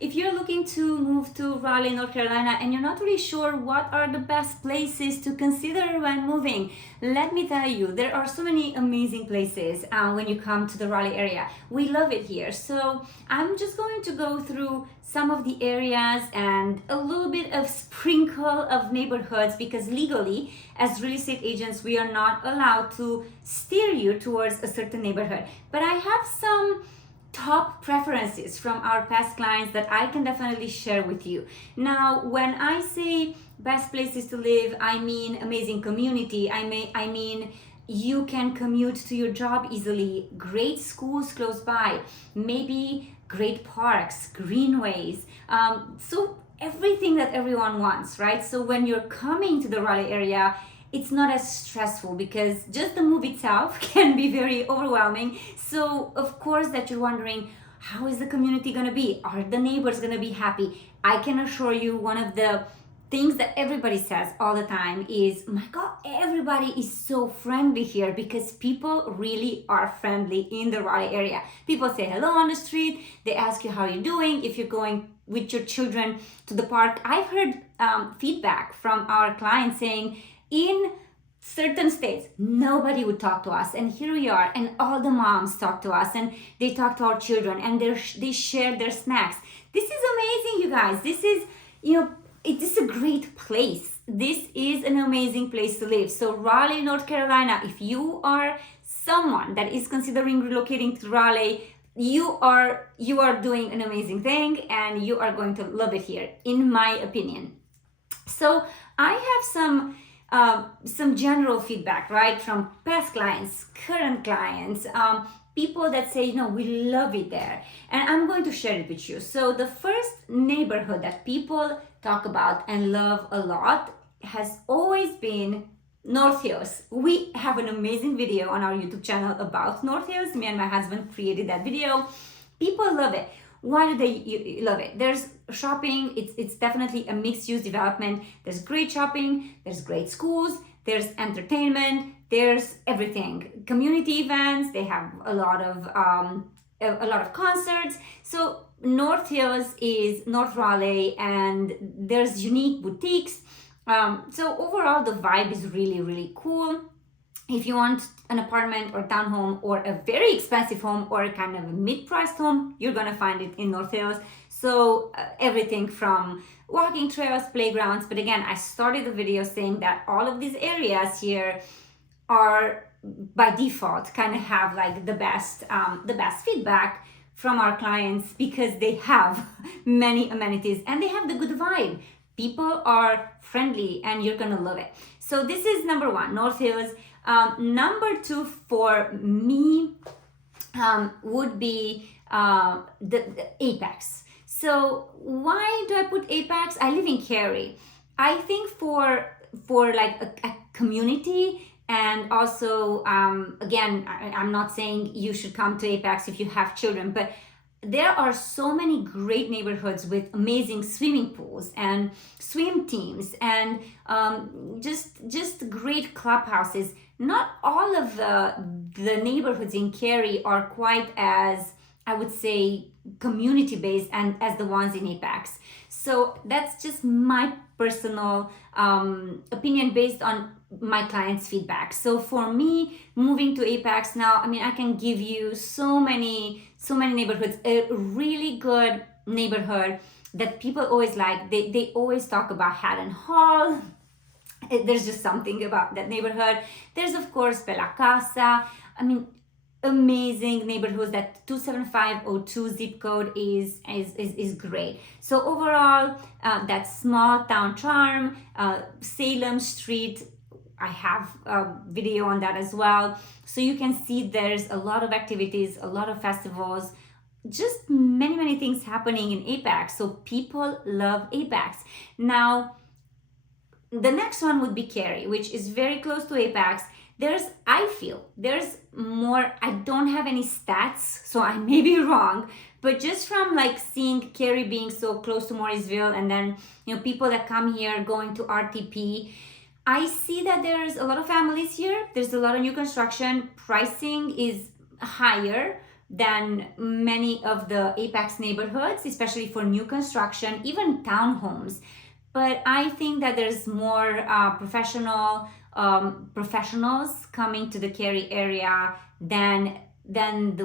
If you're looking to move to Raleigh, North Carolina, and you're not really sure what are the best places to consider when moving, let me tell you, there are so many amazing places when you come to the Raleigh area. We love it here. So I'm just going to go through some of the areas and a little bit of sprinkle of neighborhoods, because legally, as real estate agents, we are not allowed to steer you towards a certain neighborhood. But I have some top preferences from our past clients that I can definitely share with you. Now, when I say best places to live, I mean amazing community. I mean you can commute to your job easily, great schools close by, maybe great parks, greenways, so everything that everyone wants, right? So when you're coming to the Raleigh area, it's not as stressful because just the move itself can be very overwhelming. So of course that you're wondering, how is the community gonna be? Are the neighbors gonna be happy? I can assure you, one of the things that everybody says all the time is, my God, everybody is so friendly here, because people really are friendly in the Raleigh area. People say hello on the street, they ask you how you're doing, if you're going with your children to the park. I've heard feedback from our clients saying, in certain states, nobody would talk to us, and here we are, and all the moms talk to us, and they talk to our children, and they share their snacks. This is amazing, you guys. This is, it is a great place. This is an amazing place to live. So Raleigh, North Carolina, if you are someone that is considering relocating to Raleigh, you are doing an amazing thing, and you are going to love it here, in my opinion. So I have some general feedback, right, from past clients, current clients, people that say, we love it there, and I'm going to share it with you. So the first neighborhood that people talk about and love a lot has always been North Hills. We have an amazing video on our YouTube channel about North Hills. Me and my husband created that video. People love it. Why do they love it? There's shopping. It's definitely a mixed-use development. There's great shopping, there's great schools, there's entertainment, there's everything. Community events, they have a lot of concerts. So North Hills is North Raleigh, and there's unique boutiques. So overall, the vibe is really, really cool. If you want an apartment or townhome or a very expensive home or a kind of a mid-priced home, you're gonna find it in North Hills. So everything from walking trails, playgrounds. But again, I started the video saying that all of these areas here are by default kind of have like the best feedback from our clients, because they have many amenities and they have the good vibe. People are friendly and you're gonna love it. So this is number one, North Hills. Number two for me would be the Apex. So why do I put Apex? I live in Cary. I think for like a community, and also again, I'm not saying you should come to Apex if you have children, but there are so many great neighborhoods with amazing swimming pools and swim teams, and just great clubhouses. Not all of the neighborhoods in Cary are quite as, I would say, community based and as the ones in Apex. So that's just my personal opinion based on my clients' feedback. So for me, moving to Apex now, I mean, I can give you so many neighborhoods. A really good neighborhood that people always like, they always talk about Haddon Hall. There's just something about that neighborhood. There's of course Bella Casa. I mean, amazing neighborhoods. That 27502 zip code is great. So overall, that small town charm, Salem Street, I have a video on that as well. So you can see there's a lot of activities, a lot of festivals, just many things happening in Apex. So people love Apex. Now, the next one would be Cary, which is very close to Apex. I feel there's more. I don't have any stats, so I may be wrong, but just from like seeing Cary being so close to Morrisville, and then people that come here going to RTP, I see that there's a lot of families here. There's a lot of new construction. Pricing is higher, than many of the Apex neighborhoods, especially for new construction, even townhomes. But I think that there's more professionals coming to the Cary area than them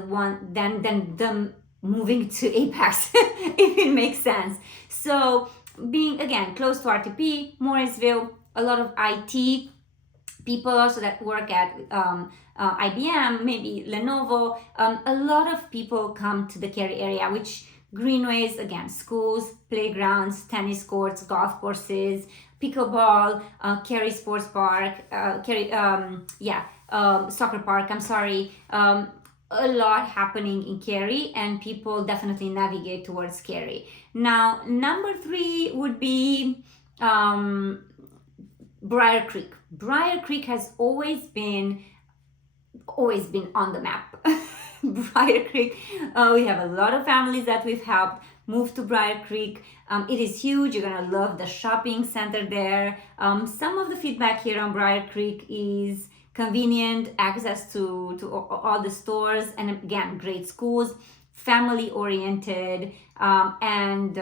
moving to Apex, if it makes sense. So being again close to RTP, Morrisville, a lot of IT people also that work at IBM, maybe Lenovo, a lot of people come to the Cary area, which greenways, again, schools, playgrounds, tennis courts, golf courses, pickleball, Cary Sports Park, soccer park, I'm sorry. A lot happening in Cary, and people definitely navigate towards Cary. Now, number 3 would be Brier Creek. Brier Creek has always been on the map. Brier Creek, we have a lot of families that we've helped move to Brier Creek. It is huge. You're gonna love the shopping center there. Some of the feedback here on Brier Creek is convenient access to all the stores, and again, great schools, family oriented, and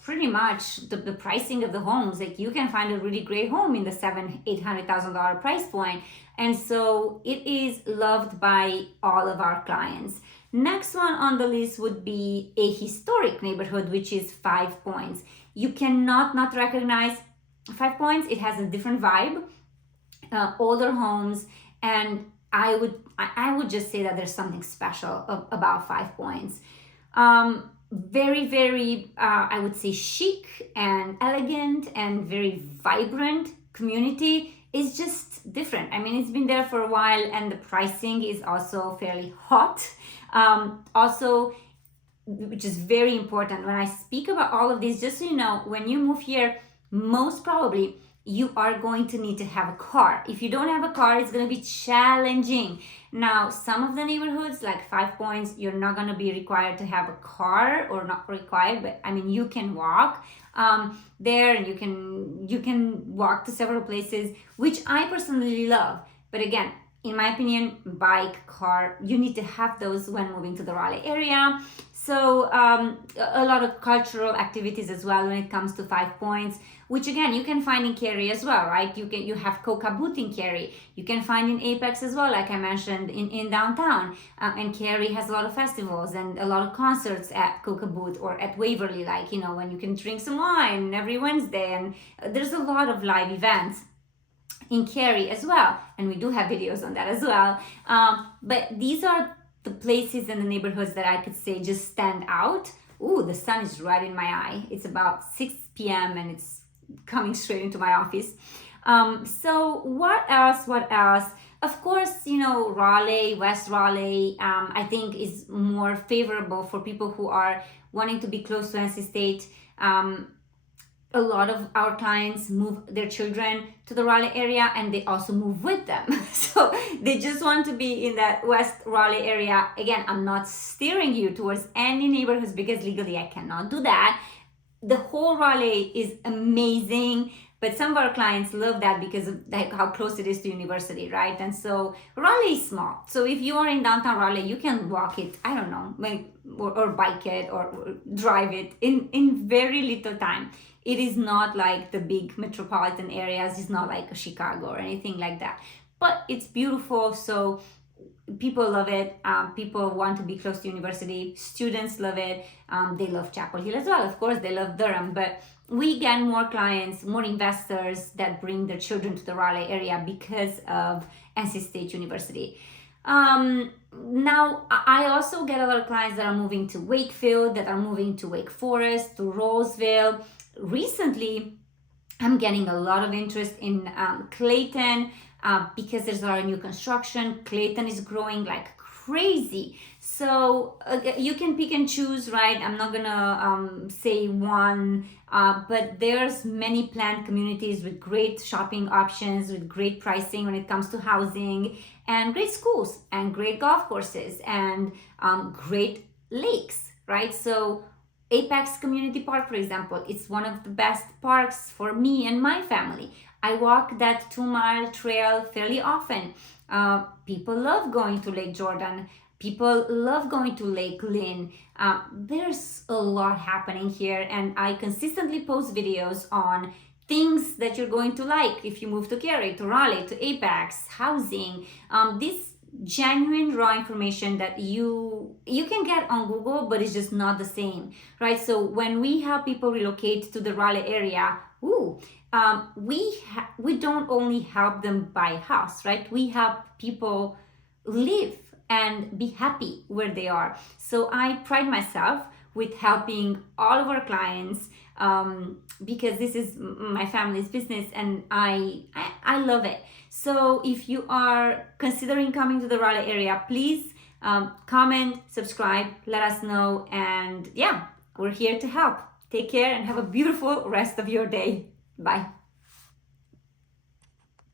pretty much the pricing of the homes. Like, you can find a really great home in the $700,000-800,000 price point, and so it is loved by all of our clients. Next one on the list would be a historic neighborhood, which is 5 Points. You cannot not recognize 5 Points. It has a different vibe. Older homes, and I would just say that there's something special about 5 Points. Very, very, I would say, chic and elegant and very vibrant community. Is just different. I mean, it's been there for a while, and the pricing is also fairly hot. Also, which is very important when I speak about all of this, just so you know, when you move here, most probably you are going to need to have a car. If you don't have a car, it's going to be challenging. Now, some of the neighborhoods like 5 Points, you're not going to be required to have a car, or not required, but I mean, you can walk there, and you can walk to several places, which I personally love. But again, in my opinion, bike, car, you need to have those when moving to the Raleigh area. So a lot of cultural activities as well when it comes to 5 Points, which again, you can find in Cary as well, right? You have 𝐶𝐿 booth in Cary. You can find in Apex as well, like I mentioned, in downtown. And Cary has a lot of festivals and a lot of concerts at 𝐶𝐿 booth, or at Waverly, like, you know, when you can drink some wine every Wednesday. And there's a lot of live events in Cary as well. And we do have videos on that as well. But these are the places and the neighborhoods that I could say just stand out. Ooh, the sun is right in my eye. It's about 6 p.m. and it's coming straight into my office. So what else? Of course, you know, Raleigh, West Raleigh, I think is more favorable for people who are wanting to be close to NC State. A lot of our clients move their children to the Raleigh area, and they also move with them. So they just want to be in that West Raleigh area. Again, I'm not steering you towards any neighborhoods because legally I cannot do that. The whole Raleigh is amazing, but some of our clients love that because of like how close it is to university, right? And so Raleigh is small. So if you are in downtown Raleigh, you can walk it, I don't know, or bike it or drive it in very little time. It is not like the big metropolitan areas. It's not like a Chicago or anything like that. But it's beautiful, so people love it. People want to be close to university. Students love it. They love Chapel Hill as well. Of course, they love Durham. But we get more clients, more investors that bring their children to the Raleigh area because of NC State University. Now, I also get a lot of clients that are moving to Wakefield, that are moving to Wake Forest, to Roseville. Recently, I'm getting a lot of interest in Clayton because there's a lot of new construction. Clayton is growing like crazy. So you can pick and choose, right? I'm not gonna say one, but there's many planned communities with great shopping options, with great pricing when it comes to housing, and great schools, and great golf courses, and great lakes, right? So Apex Community Park, for example, it's one of the best parks for me and my family. I walk that 2-mile trail fairly often. People love going to Lake Jordan. People love going to Lake Lynn. There's a lot happening here, and I consistently post videos on things that you're going to like if you move to Cary, to Raleigh, to Apex, housing. This genuine raw information that you can get on Google, but it's just not the same, right? So when we help people relocate to the Raleigh area, we don't only help them buy a house, right? We help people live and be happy where they are. So I pride myself with helping all of our clients because this is my family's business, and I love it. So if you are considering coming to the Raleigh area, please comment, subscribe, let us know, and yeah, we're here to help. Take care and have a beautiful rest of your day. Bye.